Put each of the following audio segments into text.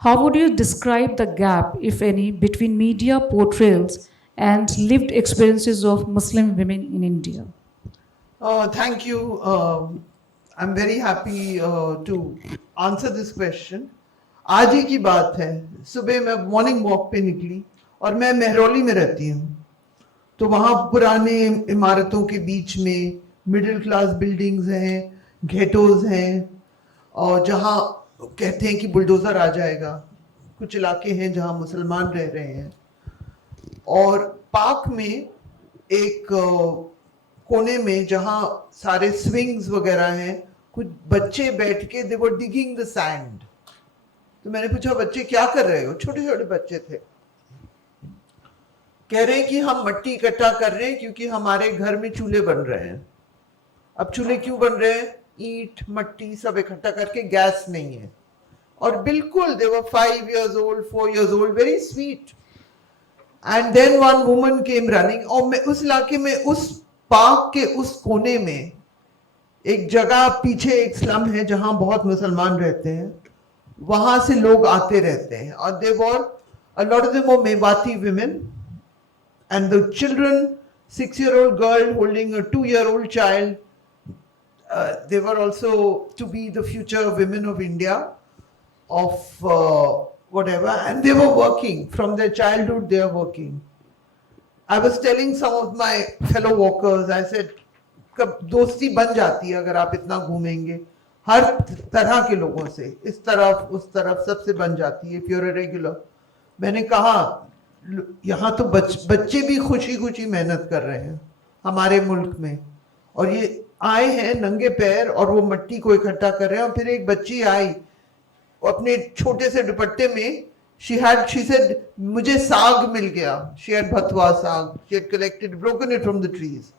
How would you describe the gap, if any, between media portrayals and lived experiences of Muslim women in India? Thank you. I'm very happy to answer this question. आज ही की बात है, सुबह मैं morning walk पे निकली और मैं मेहरौली में रहती हूँ, तो वहाँ पुराने इमारतों के बीच में मिडिल क्लास बिल्डिंग्स हैं, घेटोज हैं, और जहाँ कहते हैं कि बुलडोज़र आ जाएगा। कुछ इलाके हैं जहाँ मुसलमान रह रहे हैं, और पार्क में एक कोने में जहाँ सारे स्विंग्स वगैरह हैं, कुछ बच्चे बैठ के दे वर डिगिंग द सैंड। तो मैंने पूछा, बच्चे क्या कर रहे हो? छोटे छोटे बच्चे थे। कह रहे हैं कि हम मट्टी इकट्ठा कर रहे हैं क्योंकि हमारे घर में चूल्हे बन रहे हैं। अब चूल्हे क्यों बन रहे हैं? ईंट मट्टी सब इकट्ठा करके, गैस नहीं है। और बिल्कुल they were 5 years old, 4 years old, very sweet. And then one woman came running, और मैं उस इलाके में, उस पार्क के उस कोने में एक जगह पीछे एक स्लम है जहां बहुत मुसलमान रहते हैं, वहां से लोग आते रहते हैं, और दे वर a lot of them were Mewati women, and the children, 6-year-old girl holding a 2-year-old child, they were also to be the future women of India, of whatever, and they were working from their childhood. They are working. I was telling some of my fellow walkers, I said, कब दोस्ती बन जाती है अगर आप इतना घूमेंगे, हर तरह के लोगों से, इस तरफ उस तरफ, सबसे बन जाती है, if you're a regular। मैंने कहा, यहाँ तो बच्चे भी खुशी खुशी मेहनत कर रहे हैं हमारे मुल्क में, और ये आए हैं नंगे पैर और वो मट्टी को इकट्ठा कर रहे हैं। और फिर एक बच्ची आई अपने छोटे से दुपट्टे में, she said, मुझे साग मिल गया। She had bhatwa saag, she had collected, broken it from the trees.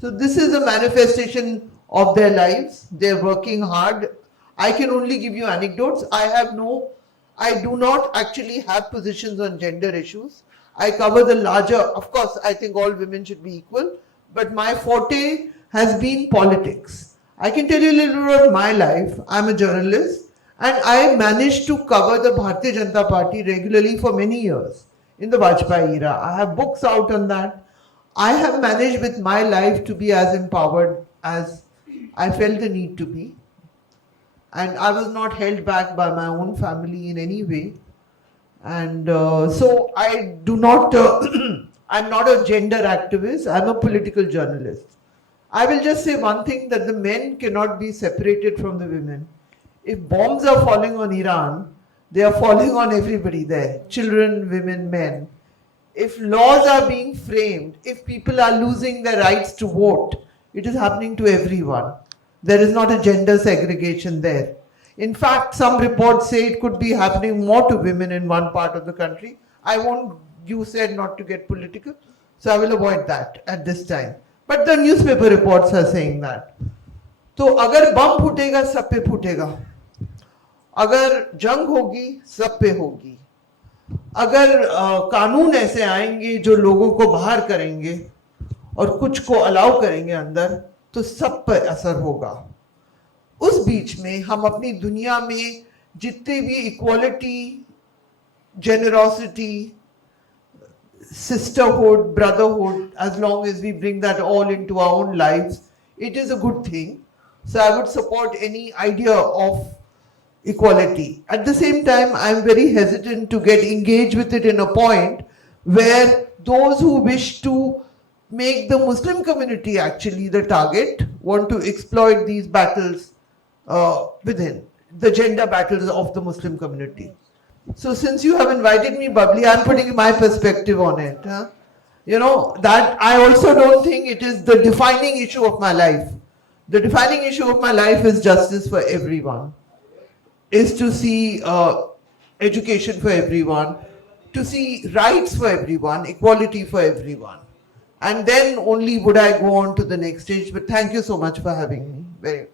So this is a manifestation of their lives. They're working hard. I can only give you anecdotes. I do not actually have positions on gender issues. I cover the larger, of course, I think all women should be equal, but my forte has been politics. I can tell you a little bit about my life. I'm a journalist, and I managed to cover the Bharatiya Janata Party regularly for many years in the Vajpayee era. I have books out on that. I have managed with my life to be as empowered as I felt the need to be. And I was not held back by my own family in any way. And so I do not, I'm not a gender activist, I'm a political journalist. I will just say one thing, that the men cannot be separated from the women. If bombs are falling on Iran, they are falling on everybody there, children, women, men. If laws are being framed, if people are losing their rights to vote, it is happening to everyone. There is not a gender segregation there. In fact, some reports say it could be happening more to women in one part of the country. You said not to get political, so I will avoid that at this time. But the newspaper reports are saying that. तो अगर बम फूटेगा सब पे फूटेगा, अगर जंग होगी सब पे होगी, अगर कानून ऐसे आएंगे जो लोगों को बाहर करेंगे और कुछ को अलाउ करेंगे अंदर, तो सब पर असर होगा। उस बीच में हम अपनी दुनिया में जितने भी equality, generosity, sisterhood, brotherhood, as long as we bring that all into our own lives, it is a good thing. So I would support any idea of equality. At the same time, I am very hesitant to get engaged with it in a point where those who wish to make the Muslim community actually the target want to exploit these battles within the gender battles of the Muslim community. So since you have invited me, Bubbly, I'm putting my perspective on it. You know, that I also don't think it is the defining issue of my life. The defining issue of my life is justice for everyone, is to see education for everyone, to see rights for everyone, equality for everyone. And then only would I go on to the next stage. But thank you so much for having me. Very